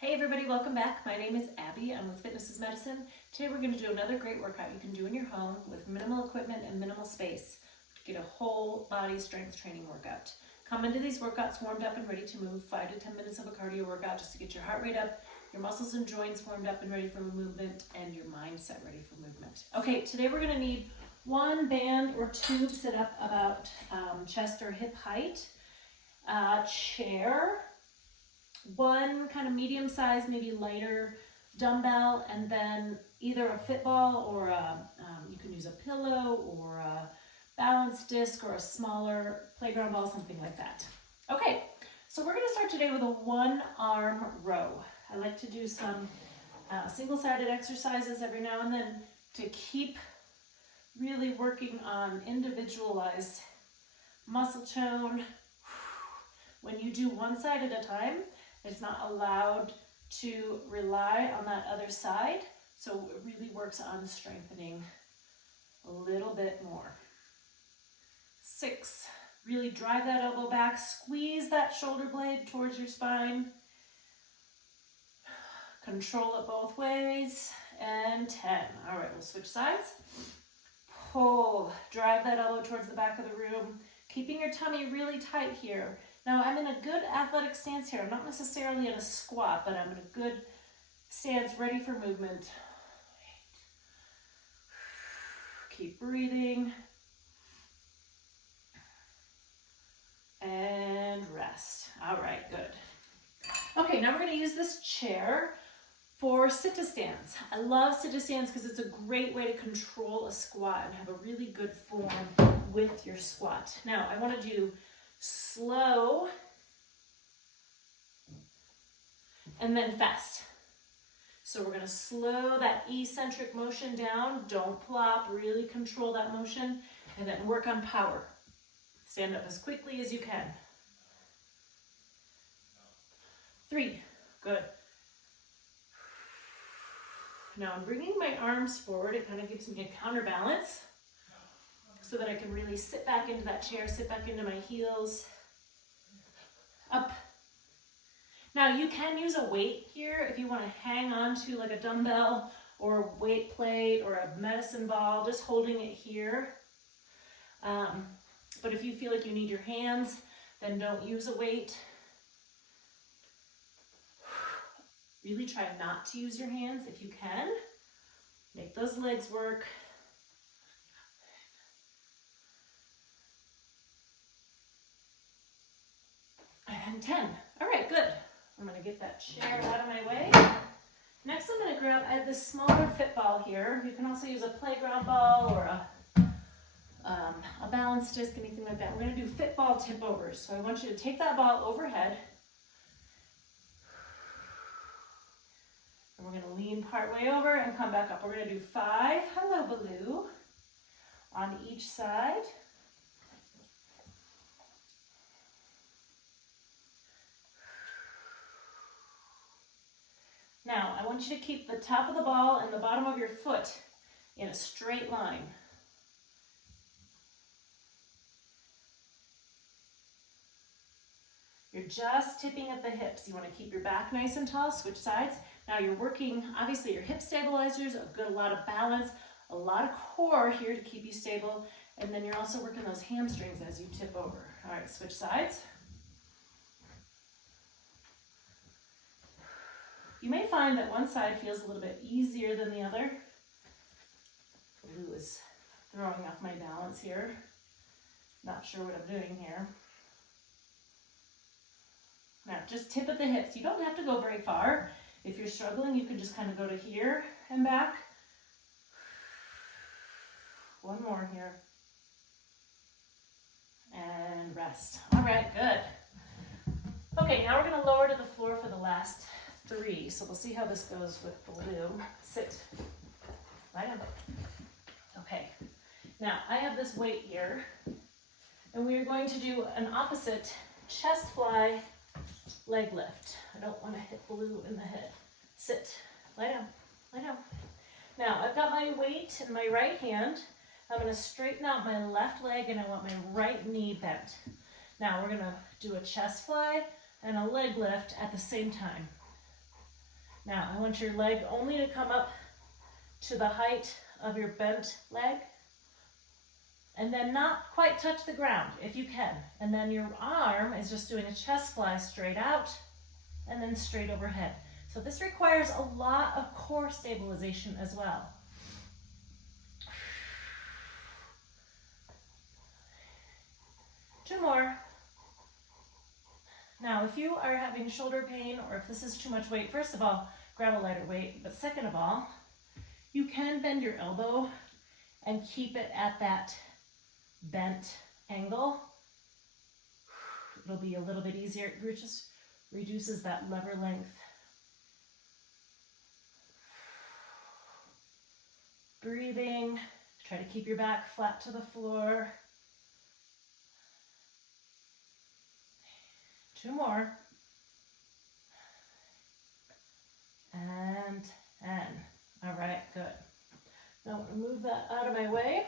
Hey everybody, welcome back. My name is Abby. I'm with Fitness is Medicine. Today we're going to do another great workout you can do in your home with minimal equipment and minimal space to get a whole body strength training workout. Come into these workouts warmed up and ready to move, 5 to 10 minutes of a cardio workout just to get your heart rate up, your muscles and joints warmed up and ready for movement, and your mindset ready for movement. Okay, today we're going to need one band or tube set up about chest or hip height, chair, one kind of medium size, maybe lighter dumbbell, and then either a fit ball or you can use a pillow or a balance disc or a smaller playground ball, something like that. Okay, so we're going to start today with a one arm row. I like to do some single-sided exercises every now and then to keep really working on individualized muscle tone. When you do one side at a time, it's not allowed to rely on that other side, so it really works on strengthening a little bit more. 6, really drive that elbow back, squeeze that shoulder blade towards your spine. Control it both ways, and 10. All right, we'll switch sides. Pull, drive that elbow towards the back of the room, keeping your tummy really tight here. Now I'm in a good athletic stance here. I'm not necessarily in a squat, but I'm in a good stance, ready for movement. Keep breathing. And rest. All right, good. Okay, now we're going to use this chair for sit-to-stands. I love sit-to-stands because it's a great way to control a squat and have a really good form with your squat. Now I want to do slow and then fast. So we're going to slow that eccentric motion down. Don't plop, really control that motion, and then work on power. Stand up as quickly as you can. 3, good. Now I'm bringing my arms forward. It kind of gives me a counterbalance so that I can really sit back into that chair, sit back into my heels. Up. Now you can use a weight here if you want to hang on to like a dumbbell or a weight plate or a medicine ball, just holding it here. But if you feel like you need your hands, then don't use a weight. Really try not to use your hands if you can. Make those legs work. And 10. All right, good. I'm going to get that chair out of my way. Next, I'm going to grab, I have this smaller fit ball here. You can also use a playground ball or a balance disc, anything like that. We're going to do fit ball tip overs. So I want you to take that ball overhead. And we're going to lean part way over and come back up. We're going to do 5 hello baloo on each side. Now, I want you to keep the top of the ball and the bottom of your foot in a straight line. You're just tipping at the hips. You want to keep your back nice and tall, switch sides. Now you're working, obviously, your hip stabilizers, a lot of balance, a lot of core here to keep you stable, and then you're also working those hamstrings as you tip over. All right, switch sides. You may find that one side feels a little bit easier than the other. Blue is throwing off my balance here. Not sure what I'm doing here. Now, just tip at the hips. You don't have to go very far. If you're struggling, you can just kind of go to here and back. One more here. And rest. All right, good. Okay, now we're going to lower to the floor for the last 3. So we'll see how this goes with blue. Sit. Lie down. Okay. Now, I have this weight here, and we are going to do an opposite chest fly leg lift. I don't want to hit blue in the head. Sit. Lie down. Lie down. Now, I've got my weight in my right hand. I'm going to straighten out my left leg, and I want my right knee bent. Now, we're going to do a chest fly and a leg lift at the same time. Now, I want your leg only to come up to the height of your bent leg, and then not quite touch the ground if you can. And then your arm is just doing a chest fly straight out and then straight overhead. So this requires a lot of core stabilization as well. Two more. Now, if you are having shoulder pain or if this is too much weight, first of all, grab a lighter weight. But second of all, you can bend your elbow and keep it at that bent angle. It'll be a little bit easier. It just reduces that lever length. Breathing. Try to keep your back flat to the floor. Two more. And all right, good. Now I'm gonna move that out of my way.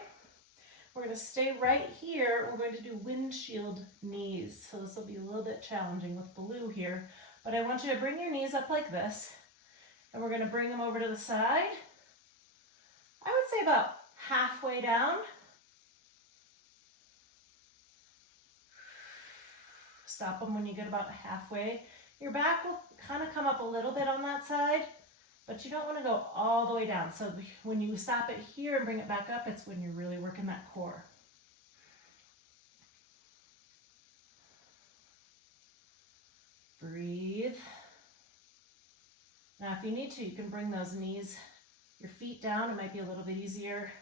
We're gonna stay right here. We're going to do windshield knees. So this will be a little bit challenging with blue here, but I want you to bring your knees up like this, and we're gonna bring them over to the side. I would say about halfway down. Stop them when you get about halfway. Your back will kind of come up a little bit on that side, but you don't want to go all the way down. So when you stop it here and bring it back up, it's when you're really working that core. Breathe. Now, if you need to, you can bring those knees, your feet down. It might be a little bit easier.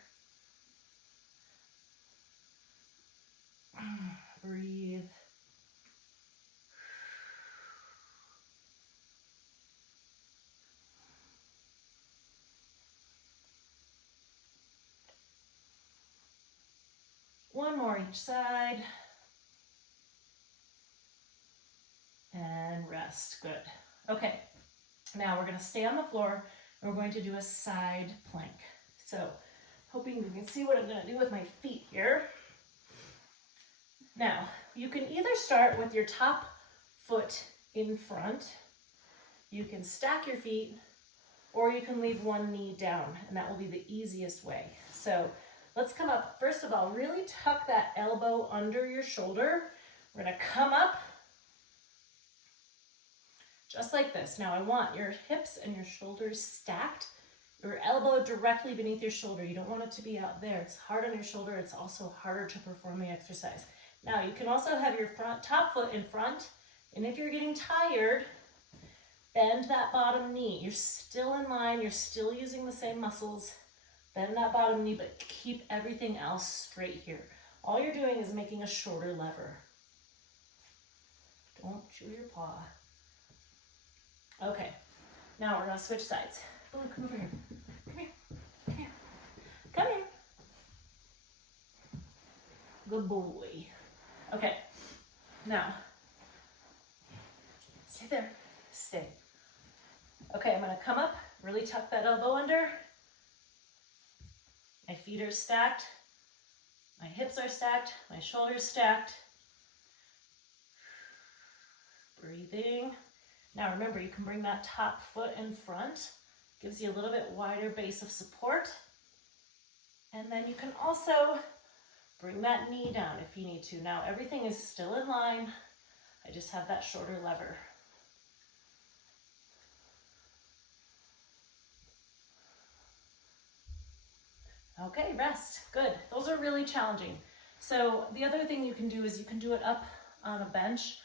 Breathe. One more each side. And rest. Good. Okay. Now we're going to stay on the floor and we're going to do a side plank. So, hoping you can see what I'm going to do with my feet here. Now, you can either start with your top foot in front. You can stack your feet, or you can leave one knee down, and that will be the easiest way. So, let's come up. First of all, really tuck that elbow under your shoulder. We're going to come up just like this. Now I want your hips and your shoulders stacked, your elbow directly beneath your shoulder. You don't want it to be out there. It's hard on your shoulder. It's also harder to perform the exercise. Now you can also have your top foot in front, and if you're getting tired, bend that bottom knee. You're still in line. You're still using the same muscles. Bend that bottom knee, but keep everything else straight here. All you're doing is making a shorter lever. Don't chew your paw. Okay, now we're gonna switch sides. Blue, come over here. Come here, come here, come here. Good boy. Okay, now, stay there, stay. Okay, I'm gonna come up, really tuck that elbow under. My feet are stacked, my hips are stacked, my shoulders stacked. Breathing. Now remember, you can bring that top foot in front. Gives you a little bit wider base of support. And then you can also bring that knee down if you need to. Now everything is still in line. I just have that shorter lever. Okay, rest. Good. Those are really challenging. So the other thing you can do is you can do it up on a bench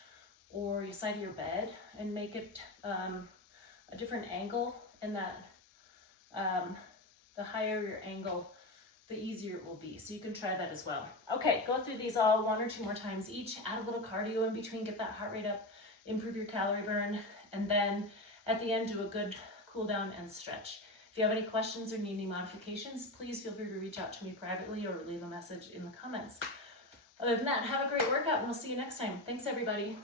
or your side of your bed and make it a different angle, and that the higher your angle, the easier it will be. So you can try that as well. Okay, go through these all 1 or 2 more times each. Add a little cardio in between, get that heart rate up, improve your calorie burn, and then at the end do a good cool down and stretch. If you have any questions or need any modifications, please feel free to reach out to me privately or leave a message in the comments. Other than that, have a great workout and we'll see you next time. Thanks everybody.